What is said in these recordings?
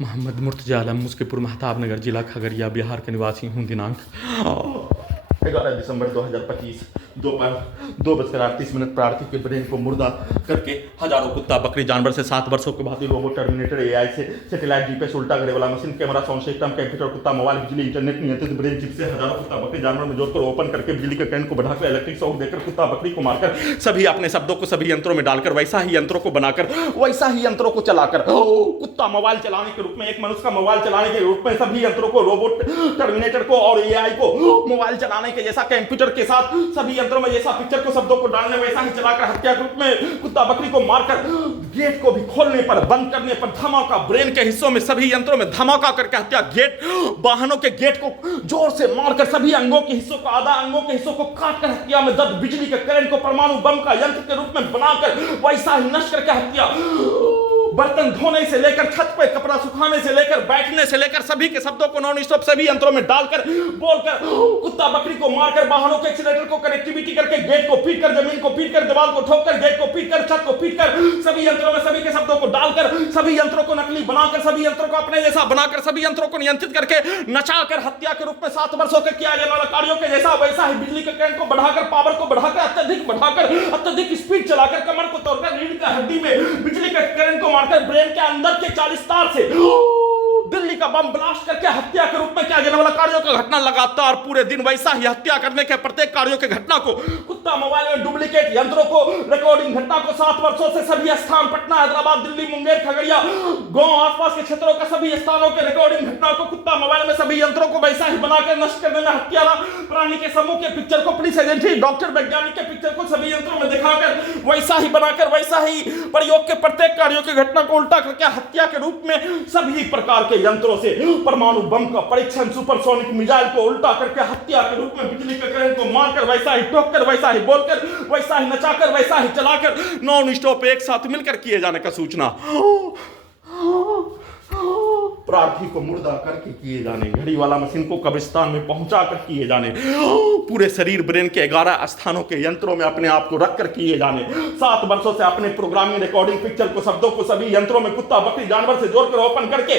मोहम्मद मुर्तजा आलम मुस्किपुर महताब नगर जिला खगड़िया बिहार के निवासी हूँ। दिनांक 11 दिसंबर 2025 दोपहर 2:38 प्रार्थी के ब्रेन को मुर्दा करके हजारों कुत्ता बकरी जानवर से 7 वर्षों के बाद रोबोट टर्मिनेटर एआई से सैटेलाइट जीपीएस उल्टा करे वाला machine camera sound system computer कुत्ता मोबाइल बिजली इंटरनेट नियंत्रित ब्रेन चिप से हजारों कुत्ता बकरी जानवर में जोड़कर ओपन करके बिजली के करंट को बढ़ाकर इलेक्ट्रिक शॉक देकर कुत्ता बकरी को मारकर सभी अपने शब्दों को सभी यंत्रों में डालकर वैसा ही यंत्रों को बनाकर वैसा ही यंत्रों को चलाकर कुत्ता मोबाइल चलाने के रूप में एक मनुष्य का मोबाइल चलाने के रूप में सभी यंत्रों को रोबोट टर्मिनेटर को और एआई को मोबाइल चलाने के जैसा कंप्यूटर के साथ सभी यंत्रों में जैसा पिक्चर को शब्दों को डालने वैसा ही चलाकर हत्या के रूप में कुत्ता बकरी को मारकर गेट को भी खोलने पर बंद करने पर धमाका ब्रेन के हिस्सों में सभी यंत्रों में धमाका करके हत्या गेट वाहनों के गेट को जोर से मारकर सभी अंगों के हिस्सों को आधा अंगों के हिस्सों को काटकर हत्या में दर्द बिजली के करंट को परमाणु बम का यंत्र के रूप में बनाकर वैसा ही नष्ट करके हत्या बर्तन धोने से लेकर छत पे कपड़ा सुखाने से लेकर बैठने से लेकर सभी के शब्दों को नॉन स्टॉप सभी यंत्रों में डालकर बोलकर कुत्ता बकरी को मारकर वाहनों के एक्सीलेटर को कनेक्टिविटी करके गेट को पीट कर जमीन को पीट कर दीवार को ठोक कर गेट को पीट कर छत को पीट कर सभी यंत्रों में सभी के शब्दों को डालकर सभी यंत्रों को नकली बनाकर सभी यंत्रों को अपने जैसा बनाकर सभी यंत्रों को नियंत्रित करके नचाकर हत्या के रूप में 7 वर्षों के किया जाने वाला कार्यों के जैसा वैसा ही बिजली के करंट को बढ़ाकर पावर को बढ़ाकर अत्यधिक स्पीड चलाकर कमर को तोड़कर रीढ़ की हड्डी में बिजली के करंट को मारकर ब्रेन के अंदर के 40 तार से दिल्ली का बम ब्लास्ट करके हत्या के रूप में किया जाने वाला कार्यों का घटना लगातार पूरे दिन वैसा ही हत्या करने के प्रत्येक कार्यों के घटना को कुत्ता मोबाइल में डुप्लीकेट यंत्रों को रिकॉर्डिंग घटना को 7 वर्षों से सभी स्थान पटना हैदराबाद दिल्ली मुंगेर खगड़िया गांव आसपास के क्षेत्रों का सभी स्थानों के रिकॉर्डिंग घटना को कुत्ता मोबाइल में सभी यंत्रों को वैसा ही बनाकर नष्ट करने में हत्यारा प्राणी के समूह के पिक्चर को पुलिस एजेंसी डॉक्टर वैज्ञानिक के पिक्चर को सभी यंत्रों में दिखाकर वैसा ही बनाकर वैसा ही प्रयोग के प्रत्येक कार्यों की घटना को उल्टा करके हत्या के रूप में सभी प्रकार के यंत्रों से परमाणु बम का परीक्षण सुपरसोनिक मिसाइल को उल्टा करके हत्या के रूप में बिजली के करंट को मारकर वैसा ही ठोककर वैसा ही बोलकर वैसा ही नचाकर वैसा ही चलाकर नॉन स्टॉप एक साथ मिलकर किए जाने का सूचना प्रार्थी को मुर्दा करके किए जाने घड़ी वाला मशीन को कब्रिस्तान में पहुंचाकर किए जाने पूरे शरीर ब्रेन के 11 स्थानों के यंत्रों में अपने आप को रखकर किए जाने 7 वर्षों से अपने प्रोग्रामिंग रिकॉर्डिंग पिक्चर को शब्दों को सभी यंत्रों में कुत्ता बकरी जानवर से जोड़कर ओपन करके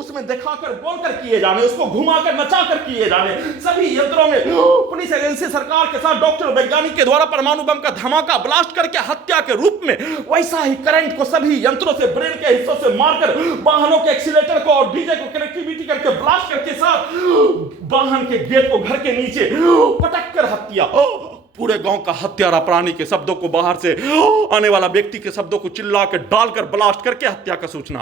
उसमें दिखाकर बोलकर किए जाने उसको घुमाकर नचाकर किए जाने सभी यंत्रों में पुलिस एजेंसी सरकार के साथ डॉक्टर वैज्ञानिक के द्वारा परमाणु बम का धमाका ब्लास्ट करके हत्या के रूप में वैसा ही करंट को सभी यंत्रों से ब्रेन के हिस्सों से मारकर वाहनों के एक्सीलेटर को और डीजे को कनेक्टिविटी करके ब्लास्ट करके साथ वाहन के गेट को घर के नीचे पटक कर हत्या पूरे गांव का हत्यारा प्राणी के शब्दों को बाहर से आने वाला व्यक्ति के शब्दों को चिल्ला के डालकर ब्लास्ट करके हत्या का सूचना